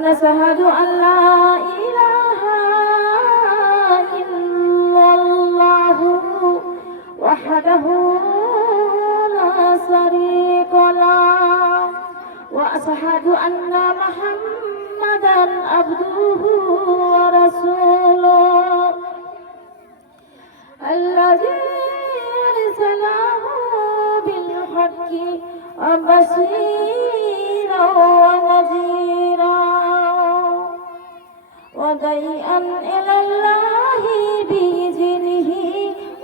ونشهد أن لا إله إلا الله وحده لا شريك له وأشهد أن محمدا عبده ورسوله الذي أرسله بالحق وبشيرا ونذيرا وداعيا إلى الله بإذنه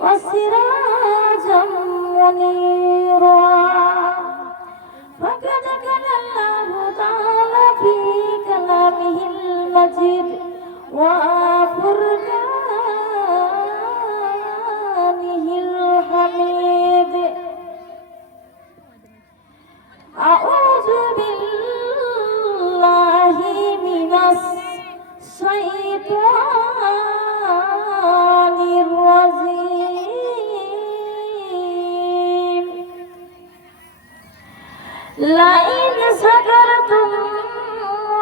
وسراجا منيرا فقد قال الله تعالى في كلامه المجيد وفرقانه الحميد أعوذ بالله من الشيطان الرجيم لئن شكرتم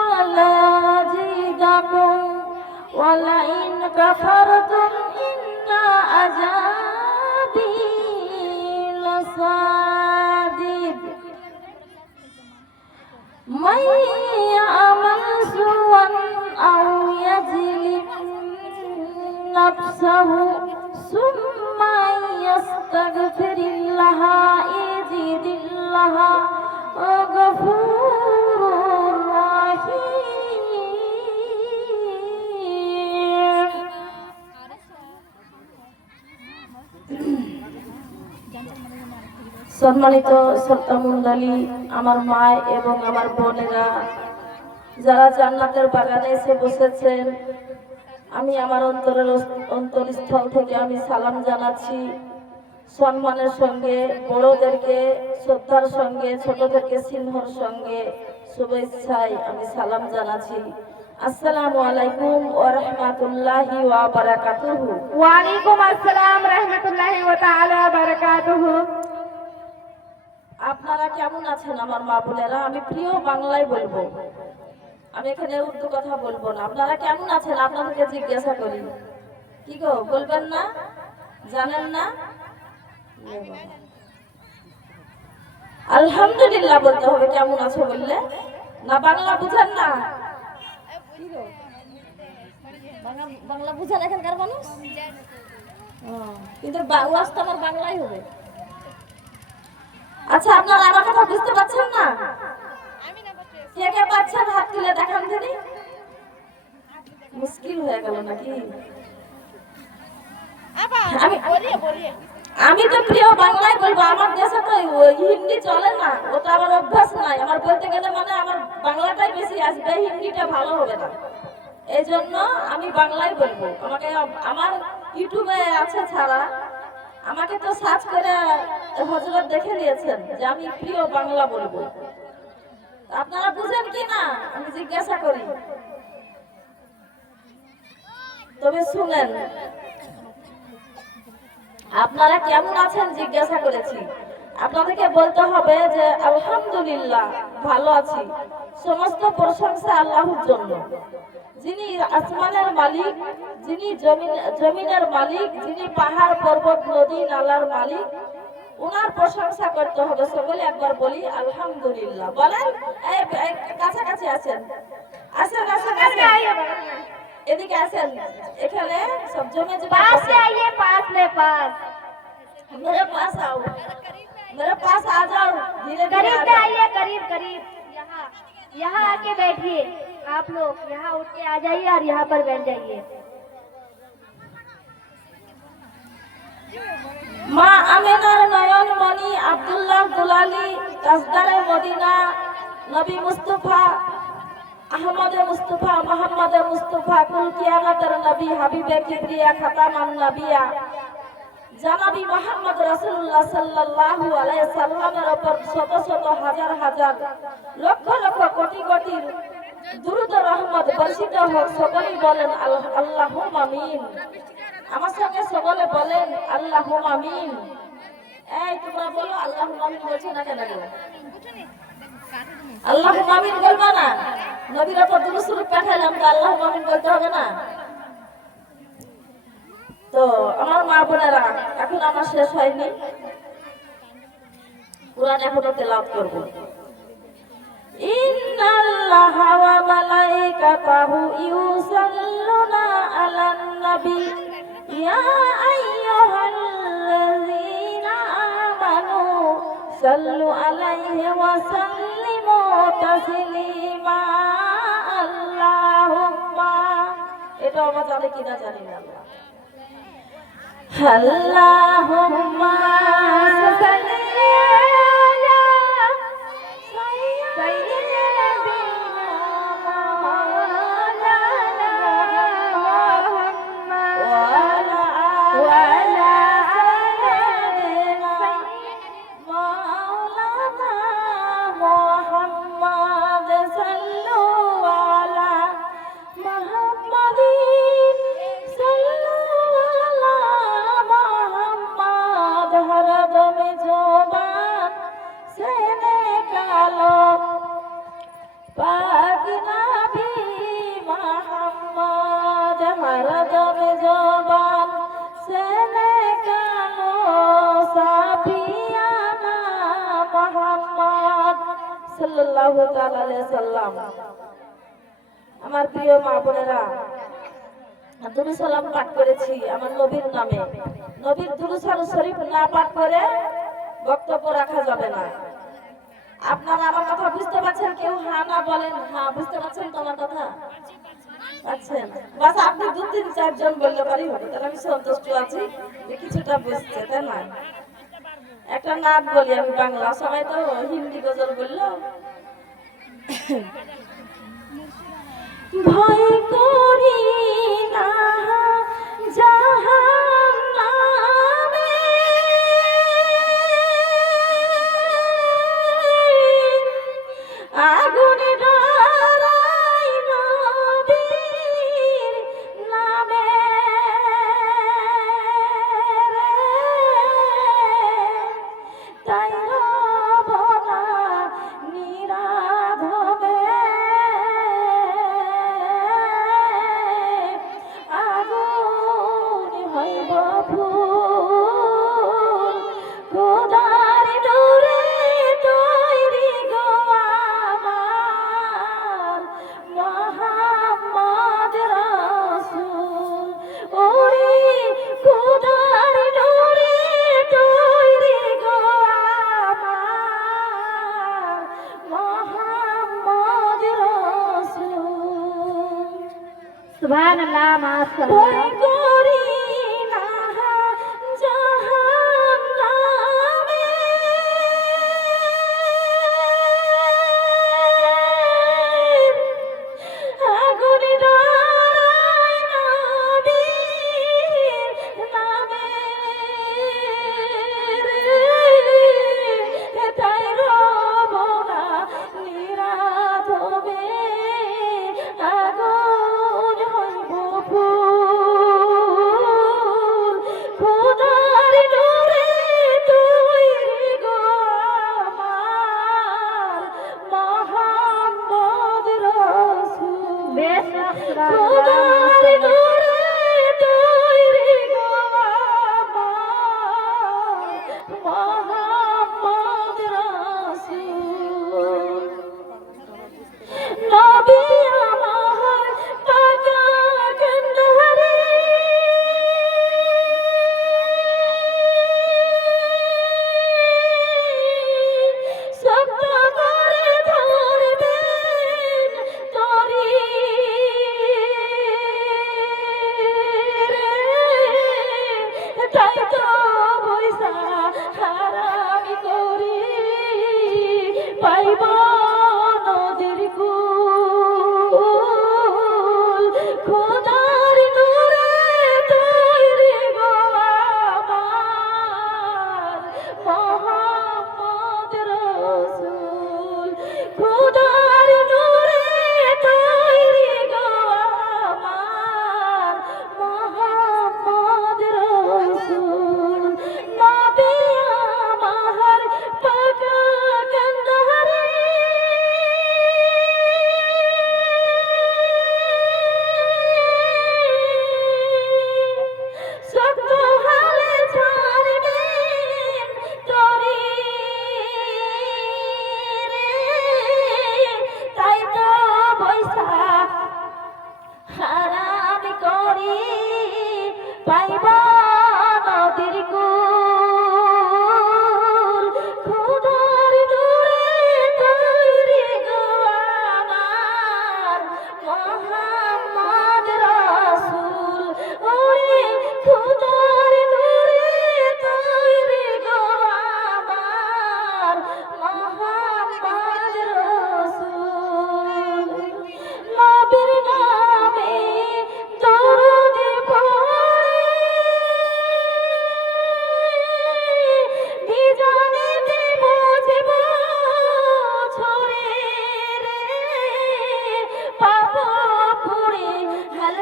ولأزيدكم ولئن كفرتم إن عذابي لشديد من يعمل سوءا أو يظلم نفسه ثم يستغفر الله يجد الله غفور رحيم সম্মানিত শ্রোতা মণ্ডলী, আমার মা এবং আমার বোনেরা যারা জান্নাতের বাগানে এসে বসেছেন, আমি আমার অন্তরস্থল থেকে আমি সালাম জানাচ্ছি। সম্মানের সঙ্গে বড়দেরকে শ্রদ্ধার সঙ্গে, ছোটদেরকে সিংহর সঙ্গে শুভেচ্ছায় আমি সালাম জানাচ্ছি। আসসালামু আলাইকুম ওয়া রাহমাতুল্লাহি ওয়া বারাকাতুহু। ওয়া আলাইকুম আসসালাম রাহমাতুল্লাহি ওয়া তাআলা বারাকাতুহু। আপনারা কেমন আছেন আমার মা বোনেরা? আমি প্রিয় বাংলায় বলবো, আমি এখানে উর্দু কথা বলবো না। আপনারা কেমন আছেন আপনাদেরকে জিজ্ঞাসা করি। কি গো, বলবেন না? জানেন না? আলহামদুলিল্লাহ বলতে হবে। কেমন আছো বললে না? বাংলা বুঝেন না? বাংলা বুঝেন এখানকার মানুষ? কিন্তু ওয়াজ তো আমার বাংলায় হবে। আচ্ছা, আপনারা আমার কথা বুঝতে পারছেন না? কে কে পাচ্ছেন হাত তুলে দেখান দিদি। মুশকিল হয়ে গেল নাকি? আমি তো প্রিয় বাংলায় বলবো। আমার দেশে তো হিন্দি চলে না, ওটা আমার অভ্যাস নাই। আমার বলতে গেলে মানে আমার বাংলাটাই বেশি আসবে, হিন্দিটা ভালো হবে না। এই জন্য আমি বাংলায় বলবো। আমাকে আমার ইউটিউবে আছে ছাড়া, আমাকে তো সার্চ করে হযরত দেখে নিয়েছেন যে আমি প্রিয় বাংলা বলবো। আপনারা বুঝেন কি না আমি জিজ্ঞাসা করি, তবে শুনেন। আপনারা কেমন আছেন জিজ্ঞাসা করেছি। আপনাদেরকে বলতে হবে যে আলহামদুলিল্লাহ ভালো আছি। সমস্ত প্রশংসা আল্লাহর জন্য, যিনি আসমানের মালিক, যিনি জমিনের মালিক, যিনি পাহাড় পর্বত নদী নালার মালিক। ওনার প্রশংসা করতে হবে। সকলে একবার বলি আলহামদুলিল্লাহ। বলেন। কাছাকাছি আছেন, আসেন আসেন আসেন, এদিকে আসেন। এখানে সব জমে জমে पास से आइए, पास में पास। मेरे पास आओ, मेरे पास आ जाओ, धीरे धीरे करीब से आइए, करीब करीब। यहाँ यहाँ आके बैठिए। आप लोग यहाँ उठ के आ जाइए और यहाँ पर बैठ जाइए। মা আমেনার নয়ন মণি আব্দুল্লাহ দুলালি তাজদারে মদিনা নবী মুস্তাফা আহমদে মুস্তাফা মোহাম্মদে মুস্তাফা কুল কিয়ামতের নবী হাবিবে কিবরিয়া খাতামান নবিয়া জানাবি মোহাম্মদ রাসূলুল্লাহ সাল্লাল্লাহু আলাইহি সাল্লামের উপর শত শত হাজার হাজার লক্ষ লক্ষ কোটি কোটি দুরূদ ও রহমত বর্ষিত হোক। সকলেই বলেন আল্লাহুম্মা আমিন। আমার সঙ্গে সকলে বলেন আল্লাহুম্মা আমিন। এই তোমরা বলো আল্লাহুম্মা আমিন। বলছো না কেন? আল্লাহুম্মা আমিন বলবা না? নবীর ওপর দুরূদ শরীফ পাঠালাম তো আল্লাহ আমিন বলতে হবে না? তো আমার মা বোনেরা, এখন আমার শেষ হয়নি, কুরআন এখনো তেলাওয়াত করব। ইন্নাল্লাহা ওয়া মালাইকাতাহু ইউসাল্লুনা আলান নবী ইয়া আইয়ুহাল্লাযীনা আমানু সাল্লু আলাইহি ওয়া সাল্লিমু তাসলিমা। আল্লাহুম্মা, এটা আমরা জানি কিনা জানি না। আল্লাহুম্মা সাল্লি আলা সাইয়্যিদিনা মাওলানা মুহাম্মদ ওয়া আলা সাইয়্যিদিনা মাওলানা মুহাম্মদ সাল্লু আলা মুহাম্মাদিন সাল্লু আলা মুহাম্মদ হরদম জবান সে নিকালো পাক নবী মুহাম্মদ হরদম জবান সে নিকালো সাফিয়ানা মুহাম্মদ সাল্লাল্লাহু তাআলা আলাইহি সাল্লাম। আমার প্রিয় মা বোনেরা, দুরূদ সালাম পাঠ করেছি আমার নবীর নামে। নবীর দুরূদ সালাম শরীফ না পাঠ করে বক্তব্য রাখা যাবে না। আপনারা আমার কথা বুঝতে পারছেন? কেউ হ্যাঁ না বলেন। হ্যাঁ, বুঝতে পারছেন তো আমার কথা? পাচ্ছেন? বাস আপনি 2-3-4 জন বললে পারি হবে, তাহলে আমি সন্তুষ্ট আছি যে কিছুটা বুঝছে, তাই না? একটা নাট বলি আমি বাংলা, সবাই তো হিন্দি গজল বললো। ভয় করি না জাহান্নামে, আগুনে ডরাই নবীর নামে রে, তাই রব না নিরাধবে, আগুন হইব ফুল, খোদার নূরে তৈরি গো আমার মুহাম্মদ রাসূল। ওরে খোদার নূরে তৈরি গো আমার মুহাম্মদ রাসূল। সুবহানাল্লাহ, ভয় মাশাআল্লাহ। করি না জাহান্নামে, আগুনে ডরাই নবীর নামে রে, তাই রব না নিরাধবে, আগুন হইব ফুল,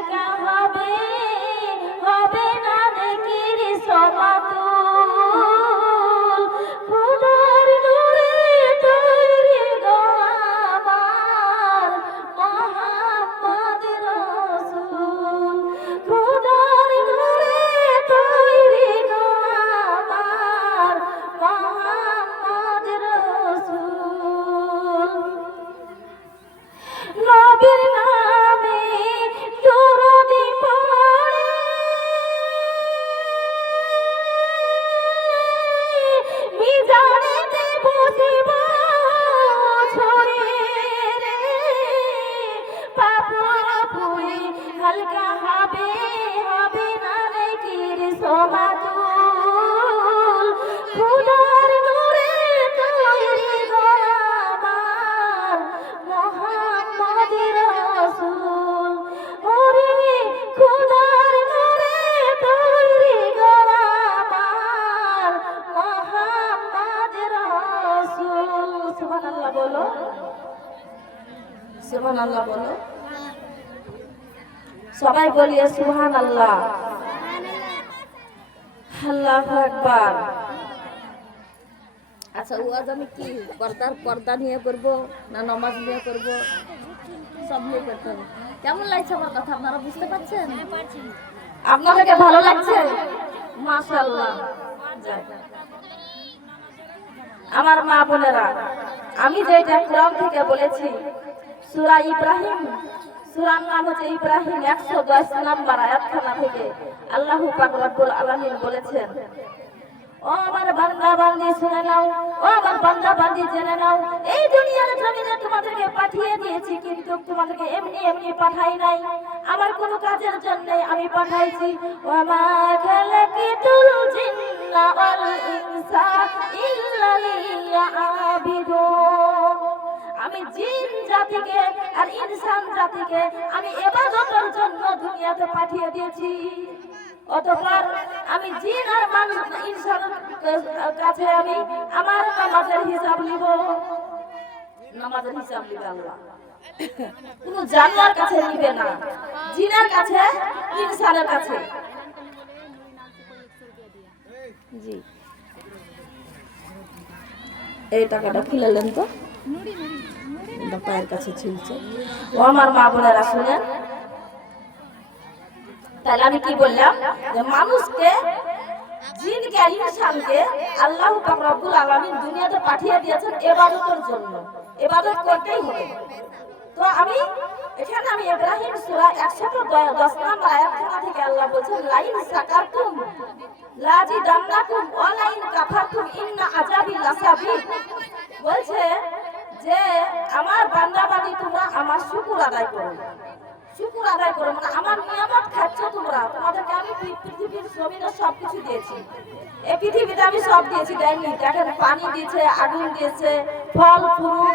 হালকা হবে হবে না নেকির সমাতুল খোদার নূরে তৈরি গো আমার মুহাম্মদ রাসূল খোদার নূরে তৈরি গো আমার মুহাম্মদ রাসূল নবীর নামে দরুদি পড়ে মিজানেতে বসিব ছড়ে রে পাপর পুরি হালকা হবে হবে না নেকির সমাতুল খোদার নূরে তৈরি গো আমার মুহাম্মদ রাসূল ওরে খোদার নূরে তৈরি গো আমার মুহাম্মদ রাসূল সুবহানাল্লাহ বলো সুবহানাল্লাহ বলো সবাই বলিয়ে সুবহানাল্লাহ আল্লাহু আকবার আচ্ছা ওয়াজ আমি কি পর্দা নিয়ে করব না নামাজ নিয়ে করব সব নিয়ে করতে হবে কেমন লাগছে আমার কথা আপনারা বুঝতে পারছেন আপনাদেরকে ভালো লাগছে মাশাআল্লাহ যাক আমার মা বোনেরা আমি যেটা কোরআন থেকে বলেছি সূরা ইব্রাহিম সূরার নাম হচ্ছে ইব্রাহিম 110 নম্বর আয়াতখানা থেকে আল্লাহু পাক রব্বুল আলামিন বলেছেন ও আমার বান্দা বান্দি শুনে নাও ও আমার বান্দা বান্দি জেনে নাও এই দুনিয়ার জমিনে তোমাদেরকে পাঠিয়ে দিয়েছি কিন্তু তোমাদেরকে এমনি এমনি পাঠাই নাই আমার কোনো কাজের জন্য আমি পাঠাইছি ওয়া মা খালাকাতুল জিন্না ওয়াল ইনসা ইল্লা লিয়াবুদুন আমি জিন জাতিকে আর ইনসান জাতিকে আমি ইবাদতের জন্য দুনিয়াতে পাঠিয়ে দিয়েছি অতঃপর আমি জিন আর মানুষ ইনসানের কাছে আমি আমার নামাজের হিসাব নিব নামাজের হিসাব নিবে আল্লাহ কোন জানোয়ার কাছে নিবে না জিনের কাছে ইনসানের কাছে জি এই টাকাটা খুলেলেন তো পায়ের কাছে ঝুলছে ও আমার মা বোনেরা শুনেন তাহলে আমি কি বললাম যে মানুষকে জিনকে আর ইনসানকে আল্লাহ পাক রব্বুল আলামিন দুনিয়াতে পাঠিয়ে দিয়েছেন ইবাদতের জন্য ইবাদত করতেই হবে তো আমি এখানে আমি ইব্রাহিম সূরা 110 নম্বর আয়াতখানা থেকে আল্লাহ বলেন লাইন সাকারতুম লাজিদান্নাকুম ওয়া লাইন কাফারতুম ইন্না আযাবি লাসাবিদ বলছে যে আমার বান্দা বান্দি তোমরা আমার শুকর আদায় করো শুকর আদায় করো মানে আমার নিয়ামত খাচ্ছ তোমরা তোমাদেরকে আমি পৃথিবীর জমিনে সবকিছু দিয়েছি এই পৃথিবীতে আমি সব দিয়েছি দেয়নি দেখেন পানি দিয়েছে আগুন দিয়েছে ফল ফুল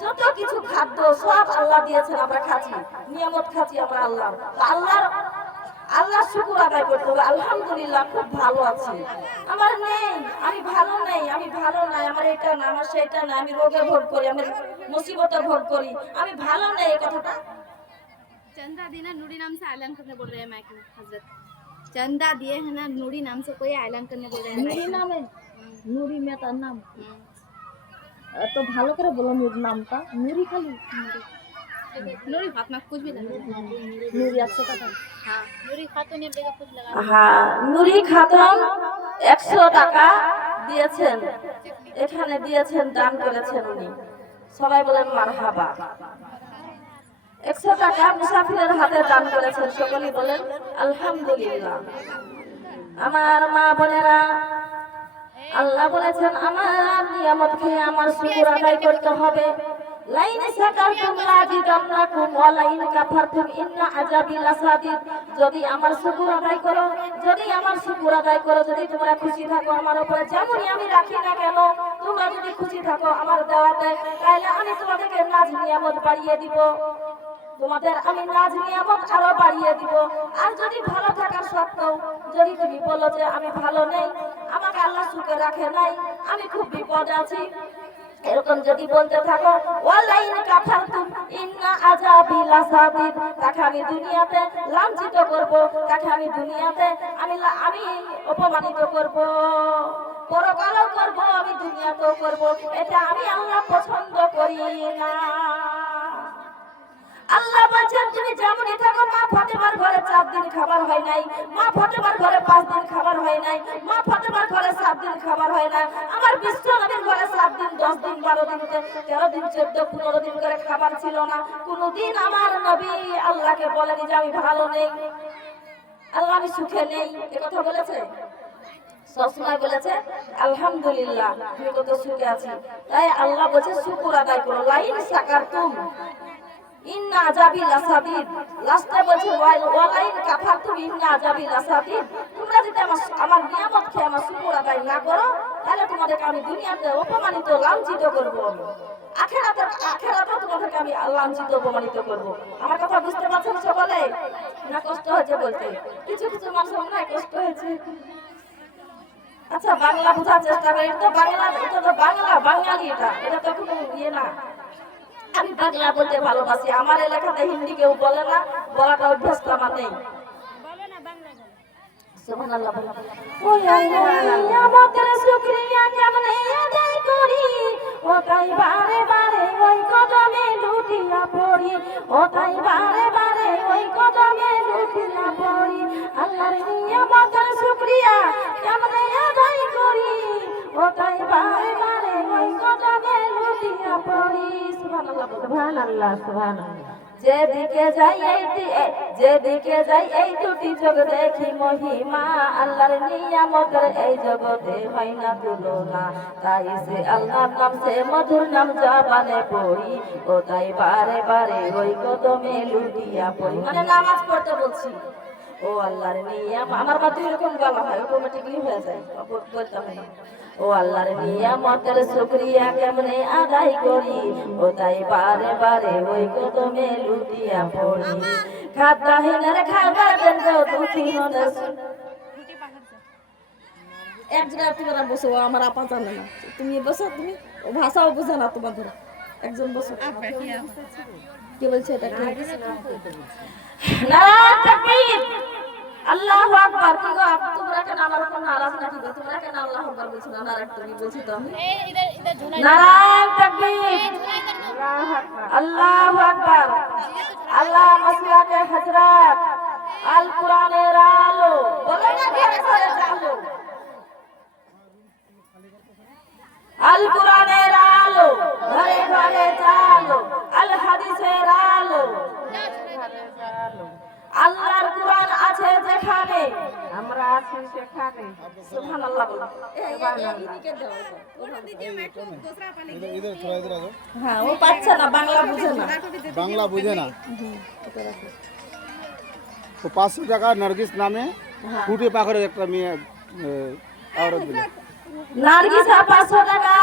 যত কিছু খাদ্য সব আল্লাহ দিয়েছেন আমরা খাচ্ছি নিয়ামত খাচ্ছি আমরা আল্লাহ আল্লাহ শুকর আদায় করতে হবে আলহামদুলিল্লাহ খুব ভালো আছি আমার নেই আমি ভালো নেই আমি ভালো নাই আমার এটা না আমার সেটা না আমি রোগে ভোগ করি আমি মুসিবতে ভোগ করি আমি ভালো নেই এই কথাটা चंदा देना नूरी नाम से ऐलान करने बोल रहे हैं माइक में हजरत चंदा दिए है ना नूरी नाम से कोई ऐलान करने बोल रहे हैं नूरी नाम है नूरी में तो नाम तो ভালো করে বলো নূর নামটা নূরি খালি नूरी फातिमा कुछ भी लगा नूरी 100 টাকা हाँ नूरी खातून ने बेगा कुछ लगा হ্যাঁ নূরি খাতুন 100 টাকা দিয়েছেন এখানে দিয়েছেন দান করেছেন উনি সবাই বলেন মারহাবা 100 টাকা মুসাফিরের হাতে দান করেছেন সকলেই বলেন আলহামদুলিল্লাহ আমার মা বোনেরা আল্লাহ বলেছেন আমার নিয়ামত খেয়ে আমার শুকর আদায় করতে হবে লাইন সাকারতুম লাজিদান্নাকুম ওয়া লাইন কাফারতুম ইন্না আযাবি লাসাদিদ যদি আমার শুকর আদায় করো যদি তোমরা খুশি থাকো আমার উপরে যেমনই আমি রাখি না কেন তোমরা যদি খুশি থাকো আমার দাওয়াতে তাহলে আমি তোমাদেরকে নাজ নিয়ামত বাড়িয়ে দিব তোমাদের আমি নাজ নিয়ামত আরো বাড়িয়ে দিব আর যদি ভালো থাকার সত্ত্বেও যদি তুমি বলো যে আমি ভালো নেই আমাকে আল্লাহ সুখে রাখে নাই আমি খুব বিপদে আছি এরকম যদি বলতে থাকো ওয়ালাইন কাফারতুম ইন্না আযাবিল আসাদিদ, তাকে আমি দুনিয়াতে লাঞ্ছিত করব, তাকে আমি দুনিয়াতে আমি অপমানিত করব, পরকালেও করব, আমি দুনিয়াতেও করব। এটা আমি আল্লাহ পছন্দ করি না। আল্লাহ বলেন তুমি যেমনই থাকো, মা ফাতেমার ঘরে 4 দিন খাবার হয় নাই, মা ফাতেমার ঘরে 5 দিন খাবার হয় নাই, মা ফাতেমার ঘরে 7 দিন খাবার হয় না, আমার বিশ্ব নবীর ঘরে 7 দিন 10 দিন 12 দিন 13 দিন 14 15 দিন করে খাবার ছিল না। কোনদিন আমার নবী আল্লাহকে বলেনি যে আমি ভালো নেই, আল্লাহ আমি সুখে নেই, এ কথা বলেছে? সবসময় বলেছে আলহামদুলিল্লাহ আমি কত সুখে আছি। তাই আল্লাহ বলেছে শুকর আদায় করো, লাইন সাকারতুম ইন্না আযাবিল আসাদিদ। লাস্টে বলছে ওয়ালাইন কাফারতুম ইন্না আযাবিল আসাদিদ। তোমরা যদি আমার নিয়ামত খেয়ে আমার শুকর আদায় না করো, তাহলে তোমাদেরকে আমি দুনিয়াতে অপমানিত লাঞ্ছিত করব, আখিরাতে তোমাদেরকে আমি লাঞ্ছিত অপমানিত করব। আমার কথা বুঝতে পারছেন সকলে? না কষ্ট হয়েছে বলতে? কিছু কিছু মানুষের মনে হয় কষ্ট হয়েছে। আচ্ছা বাংলা বোঝার চেষ্টা করি। এটা তো বাংলা, এটা তো বাংলা, বাঙালি, এটা তো কোনো ইয়ে না। আমি বাংলা বলতে ভালোবাসি। আমার এলাকাতে হিন্দি কেউ বলে না, বলাটা অভ্যাস আমার নেই। সুবহানাল্লাহ। ওই আমাদের শুকরিয়া কেমনে আদায় করি, ও তাই বারে বারে ওই কদমে লুটিয়া পড়ি, ও তাই বারে বারে ওই কদমে লুটিয়া পড়ি। আল্লাহর নিয়ামতের শুকরিয়া কেমনে আদায় করি, ও তাই বারে বারে ওই কদমে লুটিয়া পড়ি। সুবহানাল্লাহ, সুবহানাল্লাহ, সুবহানাল্লাহ। যেদিকে যাই এই দুটি চোখ দেখি মহিমা, আল্লাহর নিয়ামতের এই জগতে হয় না তুলনা। তাই সে আল্লাহর নাম, সে মধুর নাম জবানে পড়ি, ও তাই বারে বারে ওই কদমে লুটিয়া পড়ি। মানে নামাজ পড়তে বলছি। ও আল্লাহর নিয়ামত, আমার মা 2 রকম গলা হয়, অটোমেটিক্যালি হয়ে যায়, বলতে হয় না। ও আল্লাহর নিয়ামতের শুকরিয়া কেমনে আদায় করি, ও তাই বারে বারে ওই কদমে লুটিয়া পড়ি। খাদ্যহীনের খাবার দেন গো দুঃখীনের। এক জায়গায় তোমরা বসো, আমার আপা জানে না, তুমি বসো, তুমি ও ভাষাও বুঝে না তোমাদের। একজন বসো। কি বলছে এটা? নারায়ণ তাকবীর, আল্লাহু আকবার। কি গো তোমরা কেন আমার উপর নারাজ নাকি গো? তোমরা কেন আল্লাহু আকবার বলছো না? নারায়ণ তাকবীর বলছি তো আমি। নারায়ণ তাকবীর, আল্লাহু আকবার। আল্লাহ মাসলাকে হযরত আল কোরআনের আলো, বলো না ঘরে ঘরে চালো, আল কোরআনের আলো ঘরে ঘরে চালো, আল হাদিসের আলো। আল্লাহর কোরআন আছে যেখানে, আমরা আছি সেখানে। সুবহানাল্লাহ। হ্যাঁ, ও পাচ্ছে না, বাংলা বুঝে না, বাংলা বুঝে না। তো 500 টাকা নার্গিস নামে ফুটে পাখরের একটা মেয়ে আওরত দিল। নার্গিস 500 টাকা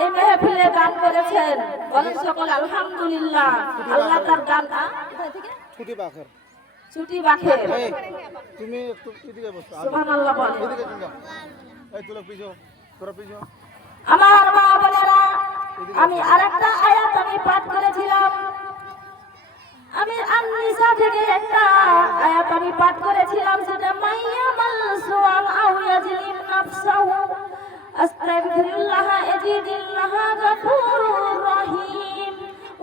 এই মেহফিলে দান করেছেন। বলেন সকল আলহামদুলিল্লাহ। আল্লাহ তার দান। কোথা থেকে? ফুটে পাখর, ছুটি বাখের। তুমি একটু এদিকে বসো। সুবহানাল্লাহ বলেন। এদিকে চলে যাও। এই তুলো পিছো, তোরা পিছো। আমার মা বোনেরা, আমি আরেকটা আয়াত আমি পাঠ করেছিলাম। আমি আন-নিসা থেকে একটা আয়াত আমি পাঠ করেছিলাম, সেটা মাইয়ামাল সুআন আও ইয়াজলিম নাফসাহু আস্তাগফিরুল্লাহ ইয়াজিদিল্লাহ গফুরুর রহিম।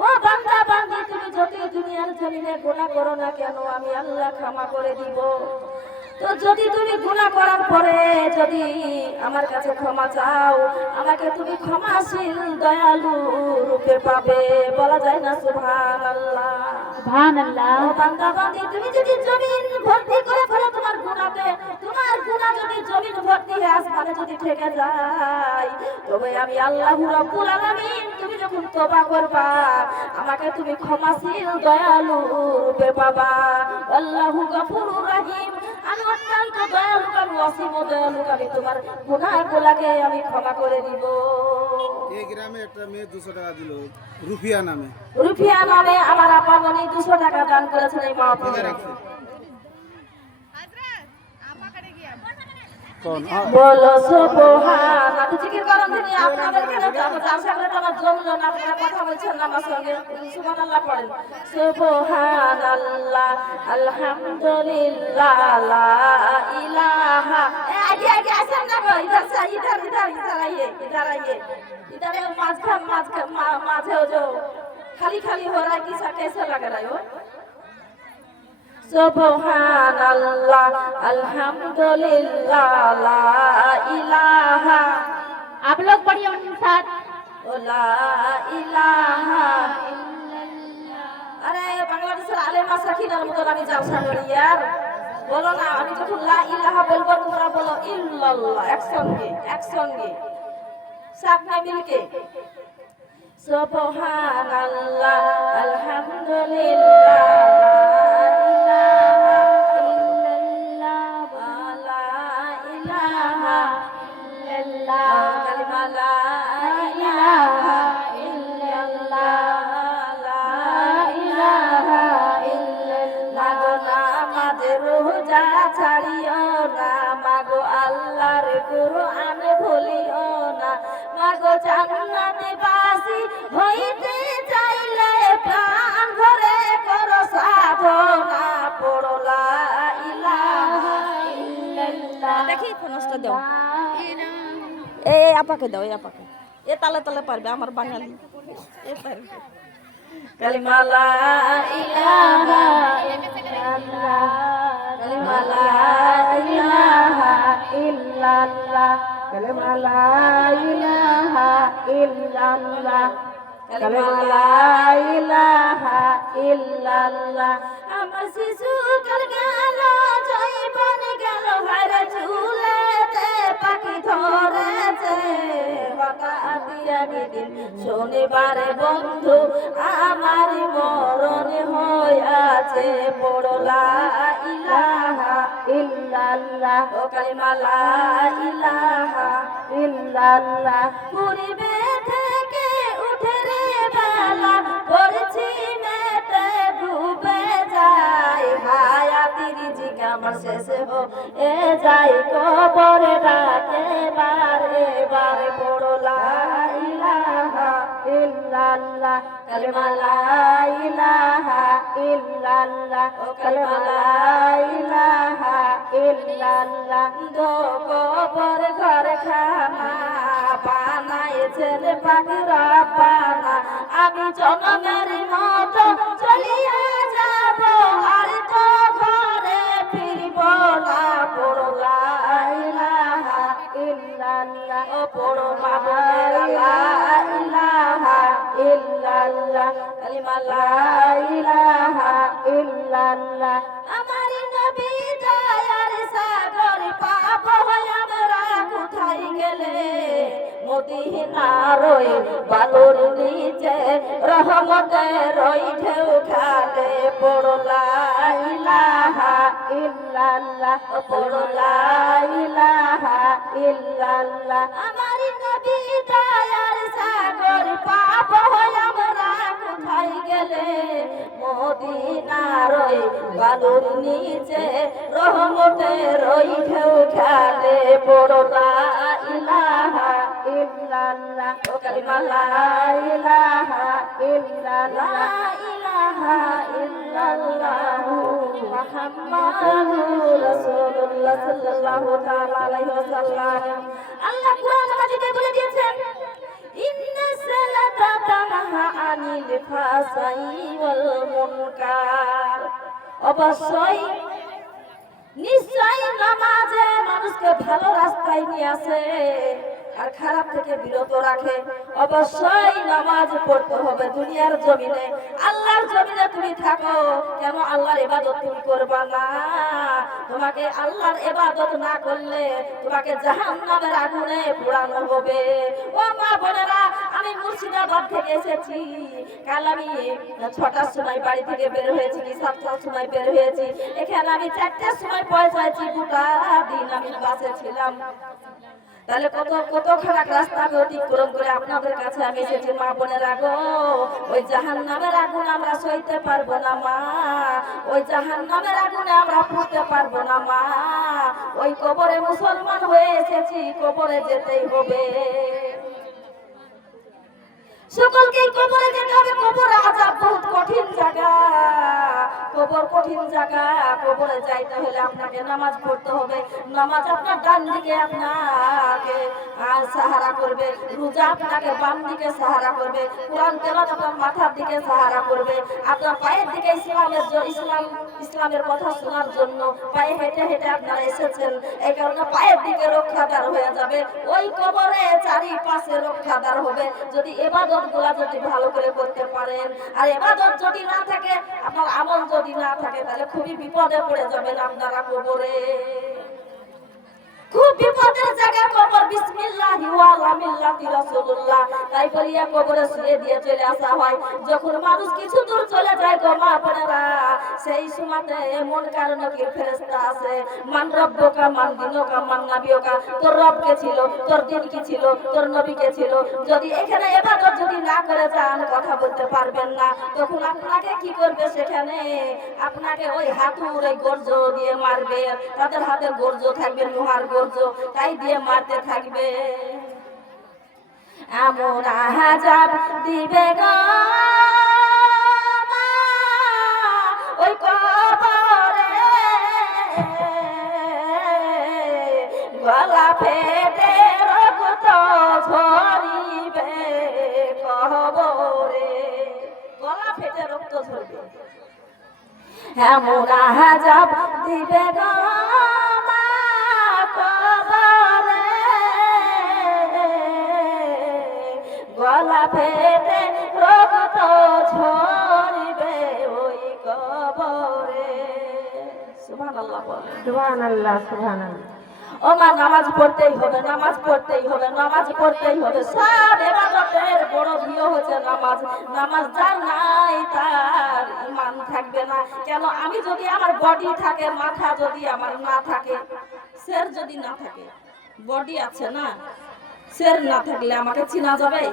ও বান্দা বান্দি, তুমি যত দুনিয়ার জমিনে গুনাহ করো না কেন, আমি আল্লাহ ক্ষমা করে দিব। তো যদি তুমি গুনাহ করার পরে যদি আমার কাছে ক্ষমা চাও, আমাকে তুমি ক্ষমাশীল দয়ালু রূপে পাবে। বলা যায় না সুবহানাল্লাহ, সুবহানাল্লাহ। ও বান্দা বান্দি, তুমি যদি জমিন ভর্তি করে ফেলো তোমার গুনাহতে, তোমার গুনাহ যদি জমিন ভর্তি হয়ে আসমানে যদি থেকে যায়, তবে আমি আল্লাহু রাব্বুল আলামিন, তুমি যখন তওবা করবা, আমাকে তুমি ক্ষমাশীল দয়ালু রূপে পাবা। আল্লাহু গফুরুর রহিম, আমি অত্যন্ত দয়ালু, আমি অসীম দয়ালু, আমি তোমার গুনাহগুলোকে আমি ক্ষমা করে দিব। এই গ্রামে একটা মেয়ে 200 টাকা দিল, রুফিয়া নামে। রুফিয়া নামে আমার আপা মনি 200 টাকা দান করেছেন এই মাহফিলে। কোন বলো সুবহান। আপনি জিকির করেন দিদি, আপনাদের কেন যার সামনে তো আমার জমলো না, আপনারা কথা বলছেন না আমার সঙ্গে, সুবহানাল্লাহ পড়েন। সুবহানাল্লাহ, আলহামদুলিল্লাহ, লা ইলাহা। আগে আগে আসেন না গো, इधर से इधर इधर इधर आइए, इधर आइए, इधर माझे हो जो खाली खाली हो रहा है, किसा कैसे लग रहा है हो? सुबहानल्लाह, अल्हम्दुलिल्लाह, ला इलाहा। आप लोग पढ़िए उनके साथ। ला इलाहा इल्लल्लाह। अरे বাংলাদেশের আলেমা সাকিনার মতো আমি জালসা করি यार, বলো না, আমি যখন লা ইলাহা বলবো তোমরা বলো ইল্লাল্লাহ, একসঙ্গে সাথ में मिलके। সুবহানাল্লাহ, আলহামদুলিল্লাহ, ছাড়িও না মাগো, আল্লাহর কুরআন ভুলিও না মাগো, জান্নাতে বাসি হইতে চাইলে প্রাণ ভরে করো সাধনা, পড়ো লা ইলাহা ইল্লাল্লাহ। দেখি ফোনসটা দাও, এই আপাকে দাও, এই আপাকে, এ তালে তালে পারবে আমার বাঙালি, এ পারবে। কালিমা লা ইলাহা ইল্লাল্লাহ, কালিমা লা ইলাহা ইল্লাল্লাহ, কালিমা লা ইলাহা ইল্লাল্লাহ, কালিমা লা ইলাহা ইল্লাল্লাহ। আমার শিশু কাল গেল, জয়বন গেল, হারে ঝুলেতে পাখি ধরেছে, হঠাৎ একদিন শনিবারে বন্ধু আমার মরণ হইয়াছে, পড়ো লা ইলাহা ইল্লাল্লাহ, ও কালিমা লা ইলাহা ইল্লাল্লাহ। পূর্বে থেকে উঠে রে বেলা, পড়ছি মেতে ডুবে যায়, হায়াতির রিজিক আমার শেষে এ যাই, কবরে ডাকে বারে বারে, পড়ো লা ইলাহা ইল্লাল্লাহ, কালিমা লা ইলাহা ইল্লাল্লাহ, ও কালিমা লা ইলাহা ইল্লাল্লাহ। দো কবর ঘর খানা বানাইছেন পাখিরা পানা, আমি জনমের মতো চলিয়া যাব, আর তো ঘরে ফিরব না, পড়ো লা ইলাহা ইল্লাল্লাহ, ও পড়ো মাবুদের লা ইলাহা ইল্লাল্লাহ, কালিমা লা ইলাহা ইল্লাল্লাহ। আমার নবী দয়ার সাগর পাব আমরা কোথায় গেলে, মদিনার ওই বালুর নিচে রহমতের ওই ঢেউ খালে, পড়ো লা ইলাহা ইল্লাল্লাহ, পড়ো লা ইলাহা ইল্লাল্লাহ। আমার নবী দয়ার সাগর পাব আমরা কোথায় গেলে, মদিনার ওই বালুর নিচে রহমতের ওই ঢেউ খালে, পড়ো লা ইলাহা ইল্লাল্লাহ, ও কালিমা লা ইলাহা ইল্লাল্লাহ, লা ইলাহা ইল্লাল্লাহ, মুহাম্মাদুর রাসূলুল্লাহ সাল্লাল্লাহু তাআলা আলাইহি ওয়াসাল্লাম। আল্লাহ কোরআন মাজিদে বলে দিয়েছেন, ইন্না সালাতা তানহা আনিল ফাহশাই ওয়াল মুনকার। অবশ্যই নিশ্চয় নামাজে মানুষকে ভালো রাস্তায় নিয়ে আসে আর খারাপ থেকে বিরত রাখে। অবশ্যই নামাজ পড়তে হবে দুনিয়ার জমিনে, আল্লাহর জমিনে তুমি থাকো কেন আল্লাহর ইবাদত তুমি করবা না? তোমাকে আল্লাহর ইবাদত না করলে তোমাকে জাহান্নামের আগুনে পোড়ানো হবে। ও মা বোনেরা, আমি মুর্শিদাবাদ থেকে এসেছি। কাল আমি 6টার সময় বাড়ি থেকে বের হয়েছি, কি 7টার সময় বের হয়েছি। এখানে আমি 4টার সময় পৌঁছেছি। গোটা দিন আমি বাসে ছিলাম। তাহলে কতখানা রাস্তা আমি অতিক্রম করে আপনাদের কাছে আমি এসেছি। মা বোনেরা গো, ওই জাহান্নামের আগুন আমরা সইতে পারবো না মা, ওই জাহান্নামের আগুনে আমরা পুড়তে পারবো না মা। ওই কবরে মুসলমান হয়ে এসেছি, কবরে যেতেই হবে। সকলকে কবরে যেতে হবে। কবর আযাব বহুত কঠিন জায়গা, কবর কঠিন জায়গা। কবরে যাইতে হলে আপনাকে নামাজ পড়তে হবে। নামাজ আপনার ডান দিকে আপনাকে সাহারা করবে, রোজা আপনাকে বাম দিকে সাহারা করবে, কোরআন তেলাওয়াত আপনার মাথার দিকে সাহারা করবে, আপনার পায়ের দিকে ইসলামের কথা শোনার জন্য পায়ে হেঁটে হেঁটে আপনারা এসেছেন, এই কারণে পায়ের দিকে রক্ষাদার হয়ে যাবে। ওই কবরে চারিপাশে রক্ষাদার হবে যদি ইবাদত গুলা যদি ভালো করে করতে পারেন। আর ইবাদত যদি না থাকে, আপনার আমল যদি না থাকে, তাহলে খুবই বিপদে পড়ে যাবেন আপনারা কবরে। খুব বিপদের জায়গা কবর। বিসমিল্লাহি ওয়া আলা মিল্লাতি রাসূলুল্লাহ। তাই বলিয়া কবরে শুয়ে দিয়ে চলে আসা হয়। যখন মানুষ কিছু দূর চলে যায় গো মা বোনেরা, সেই সময়তে এমন কারণে কি ফেরেশতা আছে, মান রব্বুকা মান দিনুকা মান নাবিয়ুকা, তোর রব কে ছিল, তোর দিন কি ছিল, তোর নবী কে ছিল। যদি এখানে ইবাদত যদি না করে যান, কথা বলতে পারবেন না, তখন আপনাকে কি করবে, সেখানে আপনাকে ওই হাতুর এই গর্জ দিয়ে মারবে। তাদের হাতে গর্জ থাকবে, লোহার গর্জ, তাই দিয়ে মারতে থাকবে। এমন আযাব দিবে গো মা ওই কবরে, গলা ফেটে রক্ত ঝরিবে কবরে, গলা ফেটে রক্ত ঝরবে। এমন আযাব দিবে গো মা কবরে, গলা ফেটে রক্ত ঝরিবে ওই কবরে। সুবহানাল্লাহ বলেন। সুবহানাল্লাহ, সুবহানাল্লাহ। ও মা, নামাজ পড়তেই হবে, নামাজ পড়তেই হবে, নামাজ পড়তেই হবে। সব ইবাদতের বড় প্রিয় হচ্ছে নামাজ। নামাজ যার নাই তার ঈমান থাকবে না। কেন? আমি যদি আমার বডি থাকে, মাথা যদি আমার না থাকে, সির যদি না থাকে, বডি আছে না, সির না থাকলে আমাকে চিনা যাবে?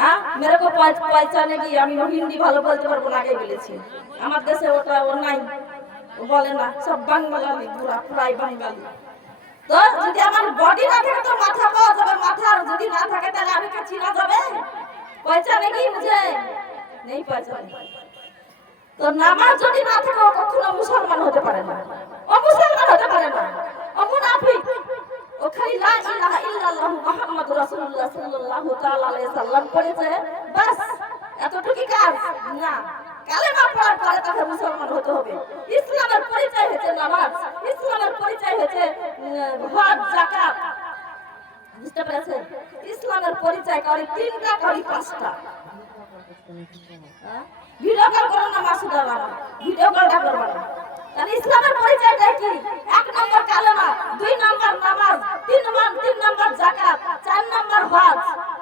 হ্যাঁ, মেরে কো পয়চানে কি? আমি হিন্দি ভালো বলতে পারবো না, আগে বলেছি। আমার দেশে ওটা ও নাই, ও বলে না, সব বাঙালি, পুরা প্রায় বাঙালি। তো যদি আমার বডি না থাকে তো মাথা পাওয়া যাবে, মাথা যদি না থাকে তাহলে আমি কে চিনা যাবে? পয়চানে কি মুঝে নেই পয়চানে। তো নামাজ যদি না থাকে, ও কখনো মুসলমান হতে পারে না, ও মুসলমান হতে পারে না, ও মুনাফিক। ও খালি লা ইলাহা ইল্লাল্লাহু মুহাম্মাদুর রাসূলুল্লাহ সাল্লাল্লাহু তাআলা আলাইহি সাল্লাম পড়েছে, বাস এতটুকুই কাজ না। কালেমা পড়ার পরে তাকে মুসলমান হতে হবে। ইসলামের পরিচয় হচ্ছে নামাজ, ইসলামের পরিচয় হচ্ছে হজ, যাকাত। বুঝতে পেরেছেন? ইসলামের পরিচয় করি তিনটা, করি পাঁচটা। ভিডিও কল করো না, মাসুদা বাবা, ভিডিও কলটা করবা না। তাহলে ইসলামের পরিচয়টা কি? 1 নম্বর কালেমা, 2 নম্বর নামাজ, 3 নম্বর যাকাত, 4 নম্বর হজ।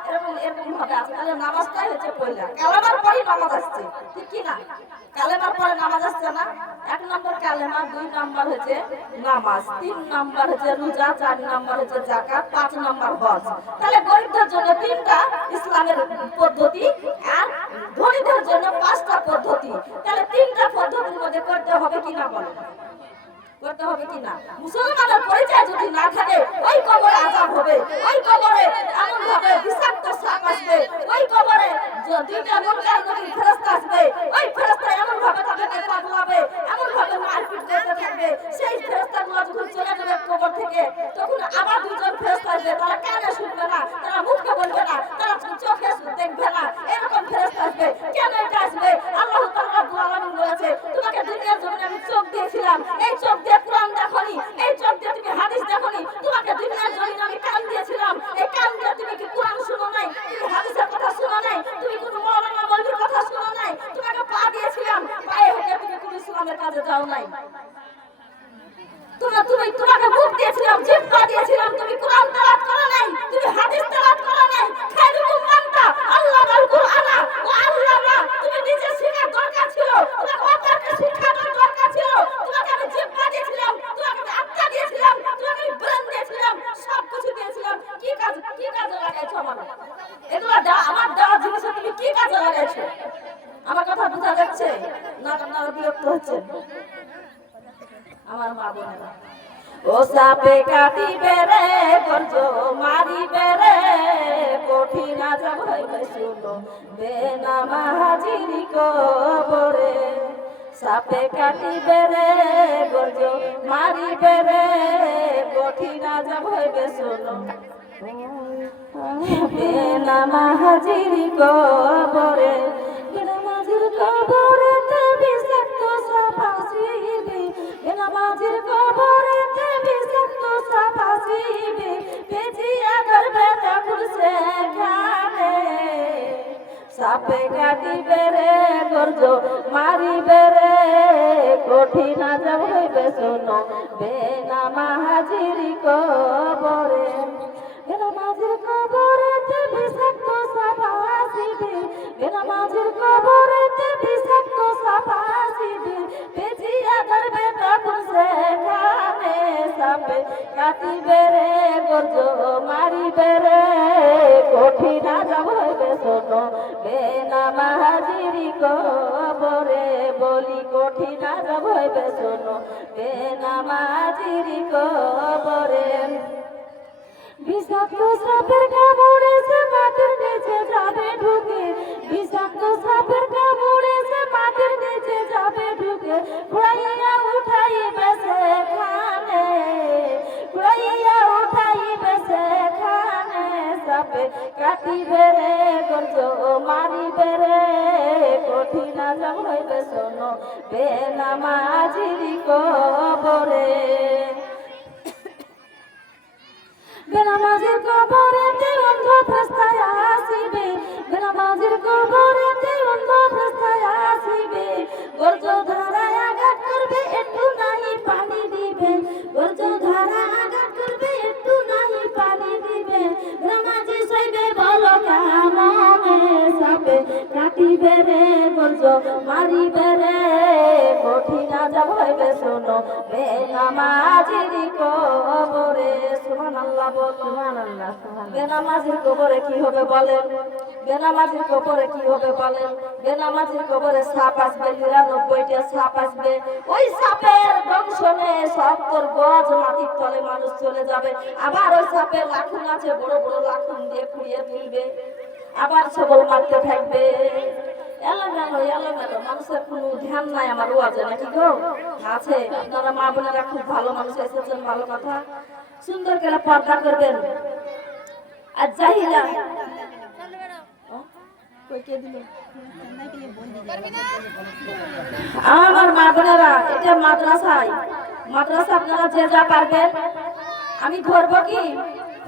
এরকম ভাবে আছে। তাহলে নামাজটাই হচ্ছে পয়লা। কালেমার পরে নামাজ আসছে, ঠিক কি না? কালেমার পরে নামাজ আসছে না? 1 নম্বর কালেমা, 2 নম্বর হচ্ছে নামাজ, 3 নম্বর হচ্ছে রোজা, 4 নম্বর হচ্ছে যাকাত, 5 নম্বর হজ। তাহলে গরিবদের জন্য 3টা ইসলামের পদ্ধতি, আর ধনীদের জন্য 5টা পদ্ধতি। তাহলে 3টা পদ্ধতির মধ্যে করতে হবে কি না বলেন? করতে হবে কি না? মুসলমানের পরিচয় যদি না থাকে, ওই কবরে আযাব হবে, ওই কবরে এমন ভাবে বিষাক্ত সাপ আসবে, ওই কবরে দুইটা মুনকার নবীর ফেরেশতা আসবে, ওই ফেরেশতা এমন ভাবে তাদেরকে পাগলাবে, এমন ভাবে মারপিট করতে থাকবে। সেই ফেরেশতাগুলো যখন চলে যাবে কবর থেকে, তখন আবার 2জন ফেরেশতা আসবে। তারা কানে শুনবে না, তারা মুখে বলবে না, তারা চোখে দেখবে না, এরকম ফেরেশতা আসবে। কেন এটা আসবে? আল্লাহ তাআলা রাব্বুল আলামিন বলেছে, তোমাকে দুনিয়ার জমিনে আমি চোখ দিয়েছিলাম, এই চোখ দিয়ে কোরআন দেখোনি, এই চোখ দিয়ে তুমি হাদিস দেখোনি। তোমাকে দুনিয়ার জমিনে আমি কান দিয়েছিলাম, এই কান দিয়ে তুমি কি কোরআন শুনো নাই, তুমি হাদিসের কথা শুনো নাই, তুমি কোনো মাওলানা মৌলভীর কথা শুনো নাই। তোমাকে পা দিয়েছিলাম, পায়ে হেঁটে তুমি কোনো ইসলামের কাজে যাও নাই। তোমাকে মুখ দিয়েছিলাম, জিহ্বা দিয়েছিলাম, তুমি কোরআন তেলাওয়াত করো নাই, তুমি হাদিস তেলাওয়াত করো নাই। খায়রুকুম মান আল্লামাল কুরআনা ওয়া আল্লামা। তুমি নিজে শেখার দরকার ছিল, তোমাকে অপরকে শেখানোর দরকার ছিল। তোমাকে আমি জিহ্বা দিয়েছিলাম, তোমাকে আমি আত্মা দিয়েছিলাম, তোমাকে আমি ব্রেন দিয়েছিলাম, সব কিছু দিয়েছিলাম, শোনা যাচ্ছে না? আপনারা বিরক্ত হচ্ছেন? আমার মা বোনেরা, ও সাপে কাটিবে রে গর্জ মারিবে রে, কঠিন আজব হইবে শুনো বেনামাজির কবরে। সাপে কাটিবে রে গর্জ মারিবে রে, কঠিন আজব হইবে শুনো বেনামাজির কবরে। বেনামাজির কবরেতে বিষাক্ত সাপ আসিবে, বেনামাজির কবরেতে বিষাক্ত সাপ আসিবে, পেঁচিয়া ধরবে তখন সেখানে। সাপে কাটিবে রে গর্জ মারিবে রে, কঠিন আজব হইবে শোনো বেনামাজির কবরে। বেনামাজির কবরেতে বিষাক্ত সাপ আসিবে, বেনামাজির কবরেতে বিষাক্ত সাপ আসিবে, পেঁচিয়া ধরবে তখন সেখানে। সাপে কাটিবে রে গর্জ মারিবে রে, কঠিন আজব হইবে শোনো বেনামাজির কবরে। বলি কঠিন আজব হইবে শোনো বেনামাজির কবরে। বিষাক্ত সাপের কামড়ে সে মাটির নিচে যাবে ঢুকে, বিষাক্ত সাপের কামড়ে সে মাটির নিচে যাবে ঢুকে, কুড়াইয়া উঠাইবে সেখানে, কুড়াইয়া উঠাইবে সেখানে। সাপে কাটিবে রে গর্জ মারিবে রে, কঠিন আজব হইবে শোনো বেনামাজির কবরে। বেনামাজির কবরেতে অন্ধ ফেরেশতায় আসিবে, বেনামাজির কবরেতে অন্ধ ফেরেশতায় আসিবে, গর্জ ধারায় আঘাত করবে একটু নাহি পানি দিবে, গর্জ ধারায় আঘাত করবে একটু নাহি পানি দিবে। বেনামাজি সইবে বলো কেমনে, সাপে কাটিবে রে গর্জ মারিবে রে, কঠিন আজব হইবে শোনো বেনামাজির কবরে। সুবহানাল্লাহ বলো। সুবহানাল্লাহ, সুবহানাল্লাহ। বেনামাজির কবরে কি হবে বলেন? বেনামাজির কবরে কি হবে বলেন? বেনামাজির কবরে সাপ আসবে, ৯৯টা সাপ আসবে। ওই সাপের দংশনে ৭০ গজ মাটির তলে মানুষ চলে যাবে। আবার ওই সাপের লাঠুন আছে, বড় বড় লাঠুন দিয়ে খুঁড়িয়ে তুলবে, আবার সবল মারতে থাকবে। এলোমেলো এলোমেলো, মানুষের কোনো ধ্যান নাই আমার ওয়াজে, নাকি গো? আছে। আপনারা মা বোনেরা খুব ভালো মানুষ এসেছেন, ভালো কথা। সুন্দর করে পর্দা করবেন। আর জাহিলা আমার মা বোনেরা, এটা মাদ্রাসায়, মাদ্রাসা আপনারা যে যা পারবেন। আমি ধরবো কি?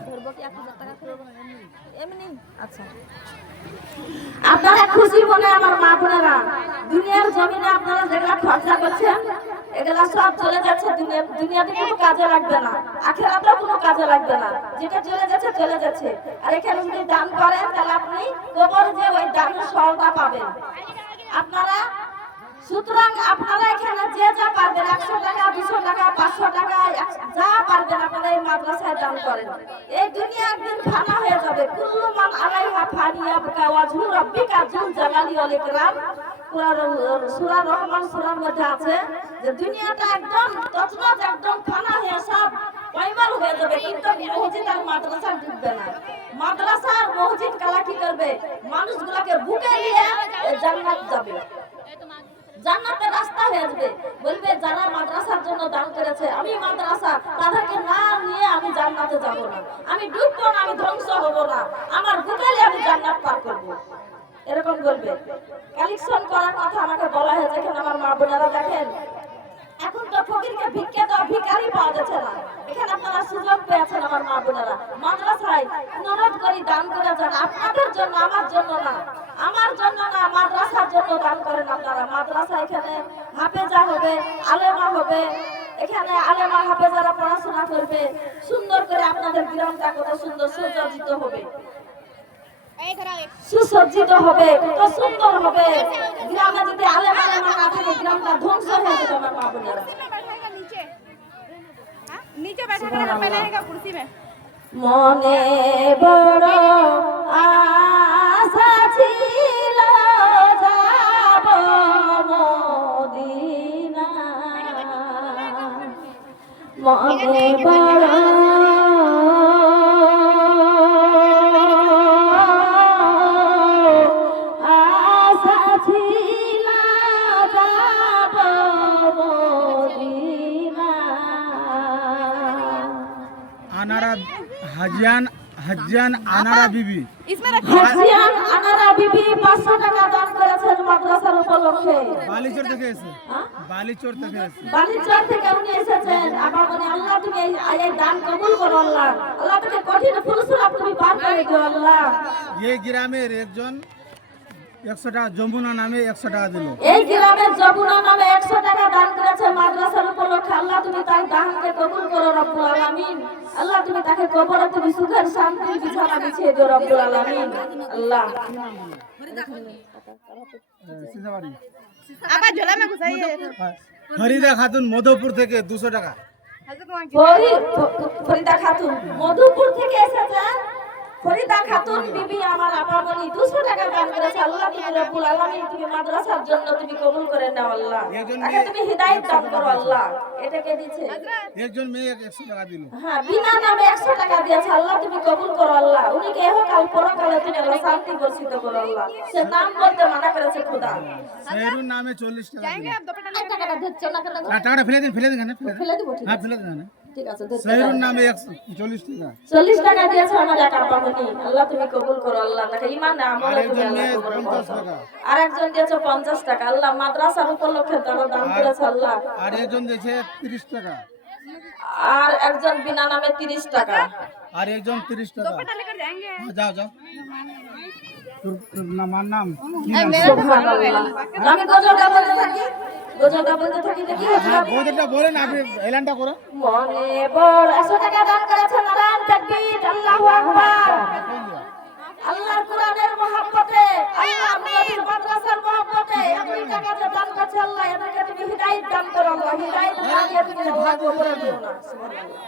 ধরবো কি ১০০০ টাকা করবো এমনি? আচ্ছা, আপনারা খুশি মনে আমার মা বোনেরা, দুনিয়ার জমিনে আপনারা যেগুলা খরচা করছেন এগুলা সব চলে যাচ্ছে দুনিয়াতে, কোনো কাজে লাগবে না, আখিরাতেও কোনো কাজে লাগবে না। যেটা চলে যাচ্ছে চলে যাচ্ছে। আর এখানে যদি দান করেন তাহলে আপনি কবরে যে ওই দানের ফলটা পাবেন আপনারা। সুতরাং আপনারা এখানে যে যা পারবেন, ১০০ টাকা, ২০০ টাকা, ৫০০ টাকা, যা পারবেন আপনারা এই মাদ্রাসায় দান করেন। এই দুনিয়া একদিন ফানা হয়ে যাবে। কুল্লু মান আলাইহা ফান ইয়াবকা ওয়াজহু রাব্বিকা যুল জালালি ওয়াল ইকরাম। সূরা রহমান সূরার মধ্যে আছে যে দুনিয়াটা একদম তছনছ, একদম ফানা হয়ে সব পয়মাল হয়ে যাবে, কিন্তু মসজিদ আর মাদ্রাসা ডুববে না। মাদ্রাসা আর মসজিদ কালা কি করবে? মানুষগুলোকে বুকে নিয়ে জান্নাত যাবে, জান্নাতের রাস্তা হয়ে যাবে। বলবে যারা মাদ্রাসার জন্য দান করেছে, আমি মাদ্রাসা, তাদেরকে না নিয়ে আমি জান্নাতে যাব না, আমি ডুববো না, আমি ধ্বংস হব না, আমার বুকেলে আমি জান্নাত পার করব। এরকম বলবে। কালেকশন করার কথা আমাকে বলা হয়েছে। এখানে আমার মা বোনেরা দেখেন, এখন তো ফকিরকে ভিক্ষা দেওয়া ভিখারি পাওয়া যাচ্ছে না। এখানে আপনারা সুযোগ পেয়েছেন আমার মা বোনেরা। মাদ্রাসায় অনুরোধ করি দান করে যান, আপনাদের জন্য, আমার জন্য না, আমার জন্য না, মাদ্রাসার জন্য দান করেন আপনারা। মাদ্রাসা এখানে হাফেজা হবে, আলেমা হবে, এখানে আলেমা হাফেজারা পড়াশোনা করবে, সুন্দর করে আপনাদের গ্রামটা কত সুন্দর সুসজ্জিত হবে, সুসজ্জিত হবে, কত সুন্দর হবে। গ্রামে যদি আলেমা না থাকে গ্রামটা ধ্বংস হয়ে যাবে আমার মা বোনেরা। नीचे बैठा कर पहले रहेगा कुर्सी में। মনে বড় আশা ছিল যাব মদিনা মনে বড় আশা ছিল যাব মদিনা। আনারা হাজিয়ান আনারা বিবি इसमें रखिए হাজিয়ান আনারা বিবি 500 টাকা দান করেছেন মাদ্রাসার উপলক্ষে। বালিচর থেকে এসে হ্যাঁ? বালিচর থেকে এসে বালিচর থেকে উনি এসেছেন। আবার বলে আল্লাহ তুমি এই দান কবুল করো আল্লাহ। আল্লাহ তুমি কঠিন ফুলসুরাব তুমি পার করে দিও আল্লাহ। এই গ্রামের একজন 100 টাকা যমুনা নামে 100 টাকা দিল। এই গ্রামের যমুনা নামে 100 টাকা দান করেছে মাদ্রাসার উপলক্ষে। আল্লাহ তুমি তার দানকে কবুল করো রব্বুল আলামিন। আল্লাহ তুমি তাকে কবরে তুমি সুখের শান্তির বিছানা বিছিয়ে দিও রব্বুল আলামিন। আল্লাহ সিজাবাড়ি आप झोला में घुसाइए ফরিদা খাতুন মধুপুর থেকে 200 টাকা। ফরিদা খাতুন মধুপুর থেকে এসেছেন। ফরিদা খাতুন বিবি আমার আপামনি 200 টাকা দান করেছে। আল্লাহ তুমি রব্বুল আলামিন তুমি মাদ্রাসার জন্য তুমি কবুল করে নাও আল্লাহ। তাকে তুমি হিদায়াত দান করো আল্লাহ। এটাকে দিয়েছে একজন মেয়ে 100 টাকা দিল। হ্যাঁ বিনা নামে 100 টাকা দিয়েছে। আল্লাহ তুমি কবুল করো আল্লাহ। উনিকে ইহকাল পরকালে তুমি আল্লাহ শান্তি বর্ষিত করো আল্লাহ। সে নাম বলতে মানা করেছে খোদা। সেরুর নামে 40 টাকা দিল। आप दोपट्टा এই টাকাটা দিচ্ছ না কেন? না টাকাটা ফেলে দিন কেন ফেলে দিব ঠিক হ্যাঁ আছে। ফেলে দেন। ঠিক আছে ধরতে সেরুর দাও। নামে 40 টাকা। 40 টাকা দিয়েছে আমার এক আপামনি। আল্লাহ তুমি কবুল করো আল্লাহ। তাকে ঈমান আমলে তুমি আল্লাহ কবুল করো। 50 টাকা। আর একজন দিয়েছে 50 টাকা। আল্লাহ মাদ্রাসার উপলক্ষে তারা দান করেছে আল্লাহ। আর একজন দিয়েছে 30 টাকা। আর একজন বিনা নামে 30 টাকা। আর একজন 30 টাকা। लेकर जाएंगे যাও তোর নাম কি নাম? সুবহানাল্লাহ। আমি গজলটা বলতে থাকি। গজলটা বলতে থাকি দেখি হ্যাঁ বইটা বলেন আপনি এলানটা করুন। মনে বড় 100 টাকা দান করেছে নারায়ণ তাকবীর আল্লাহু আকবার। আল্লাহর কোরআনের মহব্বতে আল্লাহ নবীর মাদ্রাসার মহব্বতে 1 টাকা যে দান করছে আল্লাহ এদেরকে তুমি হিদায়াত দান করো আল্লাহ। হিদায়াত না দিয়ে তুমি আল্লাহ কবরে দিও না। সুবহানাল্লাহ।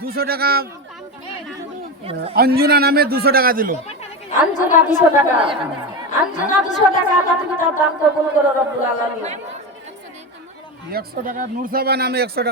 200 টাকা অঞ্জনা নামে 200 টাকা দিল। আঞ্জনা 200 টাকা। আঞ্জনা 200 টাকা আল্লাহ তুমি তার দান কবুল করো রব্বুল আলামিন। 100 টাকা নূরসাবা নামে 100 টাকা।